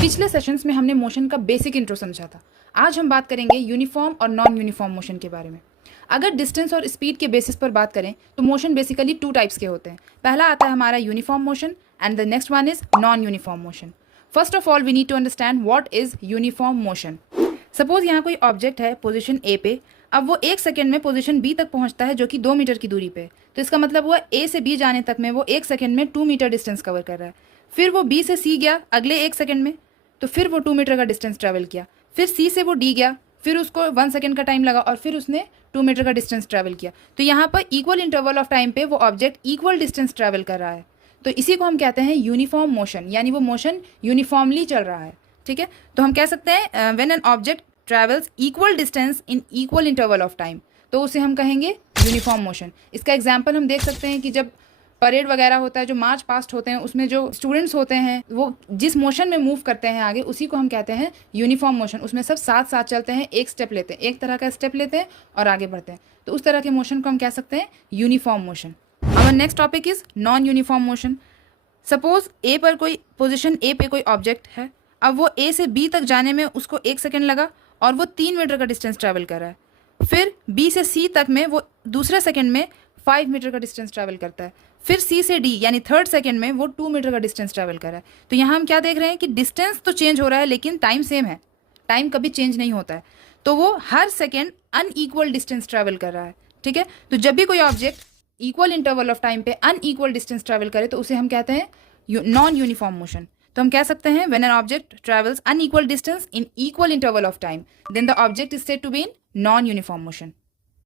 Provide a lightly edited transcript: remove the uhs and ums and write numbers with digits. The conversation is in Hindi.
पिछले सेशंस में हमने मोशन का बेसिक इंट्रो समझा था। आज हम बात करेंगे यूनिफॉर्म और नॉन यूनिफॉर्म मोशन के बारे में। अगर डिस्टेंस और स्पीड के बेसिस पर बात करें तो मोशन बेसिकली टू टाइप्स के होते हैं। पहला आता है हमारा uniform motion and the next one is non uniform motion. First of all we need to understand what is uniform motion. Suppose यहाँ कोई ऑब्जेक्ट है पोजीशन ए पे, अब वो 1 सेकेंड में पोजीशन बी तक पहुँचता है जो कि 2 मीटर की दूरी पे। तो इसका मतलब हुआ ए से बी जाने तक में वो 1 सेकेंड में 2 मीटर डिस्टेंस कवर कर रहा है। फिर वो बी से सी गया अगले 1 सेकेंड में, तो फिर वो 2 मीटर का डिस्टेंस ट्रैवल किया। फिर सी से वो डी गया, फिर उसको 1 सेकेंड का टाइम लगा और फिर उसने 2 मीटर का डिस्टेंस ट्रैवल किया। तो यहाँ पर इक्वल इंटरवल ऑफ टाइम पे वो ऑब्जेक्ट इक्वल डिस्टेंस ट्रैवल कर रहा है। तो इसी को हम कहते हैं यूनिफॉर्म मोशन, यानी वो मोशन यूनिफॉर्मली चल रहा है। ठीक है, तो हम कह सकते हैं when an object travels equal distance in equal interval of time, तो उसे हम कहेंगे यूनिफॉर्म मोशन। इसका एग्जाम्पल हम देख सकते हैं कि जब परेड वगैरह होता है, जो मार्च पास्ट होते हैं, उसमें जो स्टूडेंट्स होते हैं वो जिस मोशन में मूव करते हैं आगे, उसी को हम कहते हैं यूनिफॉर्म मोशन। उसमें सब साथ साथ चलते हैं, एक स्टेप लेते हैं, एक तरह का स्टेप लेते हैं और आगे बढ़ते हैं। तो उस तरह के मोशन को हम कह सकते हैं uniform motion. Our next topic is non uniform motion. Suppose a पर कोई पोजिशन ए पे कोई ऑब्जेक्ट है, अब वो ए से बी तक जाने में उसको 1 सेकेंड लगा और वो 3 मीटर का डिस्टेंस ट्रैवल कर रहा है। फिर बी से सी तक में वो दूसरे सेकेंड में 5 मीटर का डिस्टेंस ट्रैवल करता है। फिर सी से डी यानी थर्ड सेकेंड में वो 2 मीटर का डिस्टेंस ट्रैवल कर रहा है। तो यहाँ हम क्या देख रहे हैं कि डिस्टेंस तो चेंज हो रहा है लेकिन टाइम सेम है, टाइम कभी चेंज नहीं होता है। तो वो हर सेकेंड अनइक्वल डिस्टेंस ट्रैवल कर रहा है। ठीक है, तो जब भी कोई object equal interval of time पे अनइक्वल डिस्टेंस ट्रैवल करे तो उसे हम कहते हैं नॉन यूनिफॉर्म मोशन। तो हम कह सकते हैं when an object travels unequal distance in equal interval of time then the object is said to be in non uniform motion.